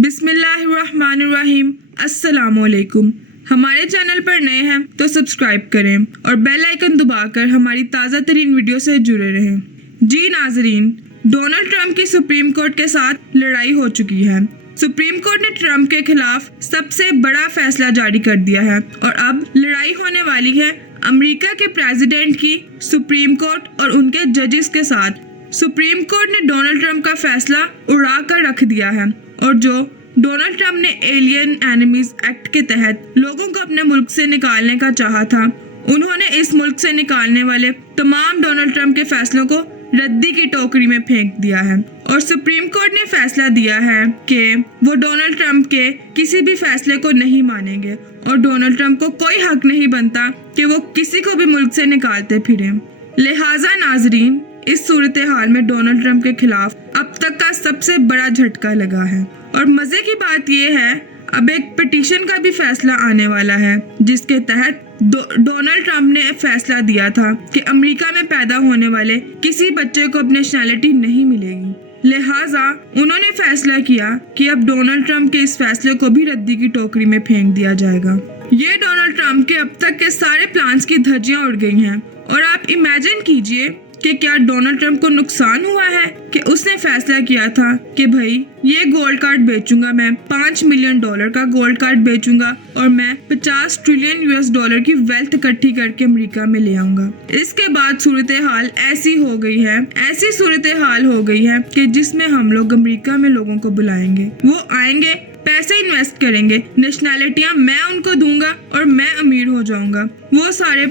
बिस्मिल्लाहिर्रहमानिर्रहीम। अस्सलामुअलैकुम। हमारे चैनल पर नए हैं तो सब्सक्राइब करें और बेल आइकन दबाकर हमारी ताज़ा तरीन वीडियो से जुड़े रहें। जी नाजरीन, डोनाल्ड ट्रंप की सुप्रीम कोर्ट के साथ लड़ाई हो चुकी है। सुप्रीम कोर्ट ने ट्रंप के खिलाफ सबसे बड़ा फैसला जारी कर दिया है और अब लड़ाई होने वाली है अमेरिका के प्रेसिडेंट की सुप्रीम कोर्ट और उनके जजेस के साथ। सुप्रीम कोर्ट ने डोनाल्ड ट्रंप का फैसला उड़ा कर रख दिया है और जो डोनाल्ड ट्रंप ने एलियन एनिमीज एक्ट के तहत लोगों को अपने मुल्क से निकालने का चाहा था, उन्होंने इस मुल्क से निकालने वाले तमाम डोनाल्ड ट्रंप के फैसलों को रद्दी की टोकरी में फेंक दिया है और सुप्रीम कोर्ट ने फैसला दिया है कि वो डोनाल्ड ट्रंप के किसी भी फैसले को नहीं मानेंगे और डोनाल्ड ट्रंप को कोई हक नहीं बनता कि वो किसी को भी मुल्क से निकालते फिरे। लिहाजा नाजरीन, इस सूरत हाल में डोनाल्ड ट्रंप के खिलाफ अब तक का सबसे बड़ा झटका लगा है और मजे की बात यह है अब एक पिटीशन का भी फैसला आने वाला है जिसके तहत डोनाल्ड ट्रंप ने फैसला दिया था कि अमेरिका में पैदा होने वाले किसी बच्चे को अब नेशनैलिटी नहीं मिलेगी। लिहाजा उन्होंने फैसला किया कि अब डोनाल्ड ट्रंप के इस फैसले को भी रद्दी की टोकरी में फेंक दिया जाएगा। ये डोनाल्ड ट्रंप के अब तक के सारे प्लान्स की धज्जियां उड़ गई हैं और आप इमेजिन कीजिए कि क्या डोनाल्ड ट्रंप को नुकसान हुआ है कि उसने फैसला किया था कि भाई ये गोल्ड कार्ड बेचूंगा, मैं $5 मिलियन का गोल्ड कार्ड बेचूंगा और मैं 50 ट्रिलियन US की वेल्थ इकट्ठी करके अमेरिका में ले आऊंगा। इसके बाद सूरत हाल ऐसी सूरत हाल हो गई है कि जिसमें हम लोग अमेरिका में लोगों को बुलाएंगे, वो आएंगे, पैसे इन्वेस्ट करेंगे, नेशनैलिटियां मैं उनको दूंगा और मैं अमीर हो जाऊंगा। वो सारे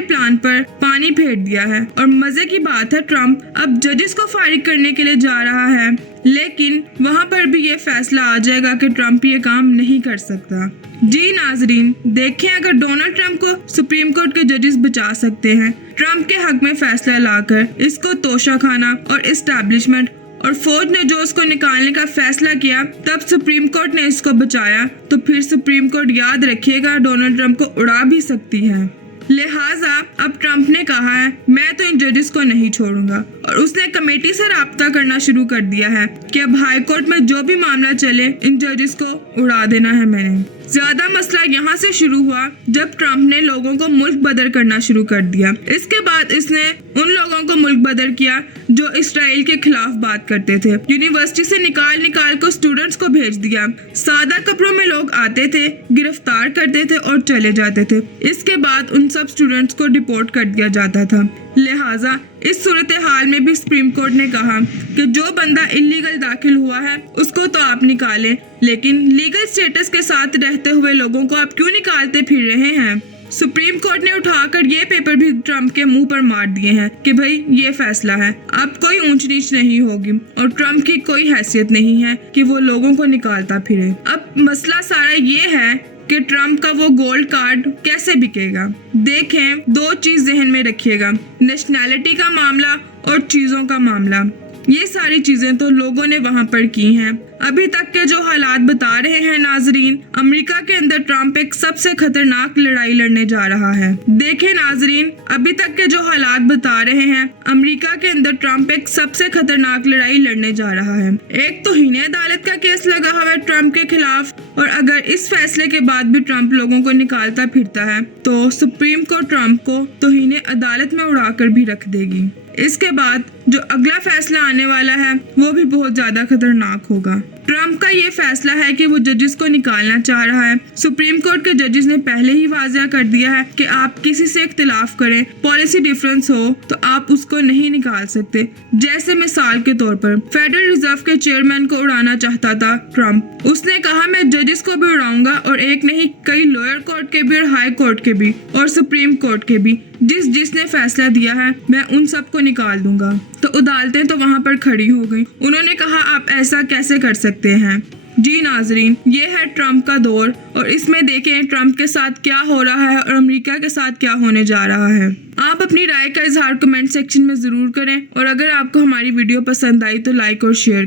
प्लान पर पानी फेर दिया है और मजे की बात है ट्रंप अब जजेस को फारिग करने के लिए जा रहा है, लेकिन वहां पर भी ये फैसला आ जाएगा कि ट्रंप ये काम नहीं कर सकता। जी नाजरीन, देखें अगर डोनाल्ड ट्रंप को सुप्रीम कोर्ट के जजेस बचा सकते हैं ट्रंप के हक में फैसला लाकर, इसको तोशाखाना और एस्टैब्लिशमेंट और फौज ने जो उसको निकालने का फैसला किया तब सुप्रीम कोर्ट ने इसको बचाया, तो फिर सुप्रीम कोर्ट याद रखिएगा डोनाल्ड ट्रंप को उड़ा भी सकती है। लिहाजा अब ट्रंप ने कहा है मैं तो इन जजेस को नहीं छोड़ूंगा और उसने कमेटी से राब्ता करना शुरू कर दिया है कि अब हाई कोर्ट में जो भी मामला चले इन जजेस को उड़ा देना है मैंने। ज्यादा मसला यहाँ से शुरू हुआ जब ट्रंप ने लोगों को मुल्क बदर करना शुरू कर दिया। इसके बाद इसने उन लोगों को मुल्क बदर किया जो इसराइल के खिलाफ बात करते थे। यूनिवर्सिटी से निकाल को स्टूडेंट्स को भेज दिया। सादा कपड़ों में लोग आते थे, गिरफ्तार करते थे और चले जाते थे। इसके बाद उन सब स्टूडेंट्स को डिपोर्ट कर दिया जाता था। लिहाजा इस सूरत हाल में भी सुप्रीम कोर्ट ने कहा कि जो बंदा इलीगल दाखिल हुआ है उसको तो आप निकालें, लेकिन लीगल स्टेटस के साथ रहते हुए लोगों को आप क्यों निकालते फिर रहे हैं। सुप्रीम कोर्ट ने उठाकर ये पेपर भी ट्रंप के मुंह पर मार दिए हैं कि भाई ये फैसला है, अब कोई ऊंच नीच नहीं होगी और ट्रंप की कोई हैसियत नहीं है कि वो लोगों को निकालता फिरे। अब मसला सारा ये है कि ट्रंप का वो गोल्ड कार्ड कैसे बिकेगा। देखें, दो चीज जहन में रखिएगा, नेशनैलिटी का मामला और चीजों का मामला। ये सारी चीजें तो लोगों ने वहां पर की हैं। अभी तक के जो हालात बता रहे हैं नाजरीन, अमेरिका के अंदर ट्रंप एक सबसे खतरनाक लड़ाई लड़ने जा रहा है। देखें नाजरीन, अभी तक के जो हालात बता रहे हैं, अमेरिका के अंदर ट्रंप एक सबसे खतरनाक लड़ाई लड़ने जा रहा है। एक तौहीन अदालत का केस लगा हुआ है ट्रंप के खिलाफ और अगर इस फैसले के बाद भी ट्रंप लोगों को निकालता फिरता है तो सुप्रीम कोर्ट ट्रंप को तौहीन अदालत में उड़ाकर भी रख देगी। इसके बाद जो अगला फैसला आने वाला है वो भी बहुत ज्यादा खतरनाक होगा। ट्रंप का ये फैसला है कि वो जजेस को निकालना चाह रहा है। सुप्रीम कोर्ट के जजेस ने पहले ही वाज़ेह कर दिया है कि आप किसी से इख्तिलाफ करें, पॉलिसी डिफरेंस हो तो आप उसको नहीं निकाल सकते। जैसे मिसाल के तौर पर फेडरल रिजर्व के चेयरमैन को उड़ाना चाहता था ट्रंप, उसने कहा मैं जजेस को भी उड़ाऊंगा और एक नहीं कई लोअर कोर्ट के भी और हाई कोर्ट के भी और सुप्रीम कोर्ट के भी, जिसने फैसला दिया है मैं उन सबको निकाल दूंगा। तो अदालतें तो वहां पर खड़ी हो गई। उन्होंने कहा आप ऐसा कैसे कर सकते हैं। जी नाजरीन, ये है ट्रंप का दौर और इसमें देखें ट्रंप के साथ क्या हो रहा है और अमेरिका के साथ क्या होने जा रहा है। आप अपनी राय का इजहार कमेंट सेक्शन में जरूर करें और अगर आपको हमारी वीडियो पसंद आई तो लाइक और शेयर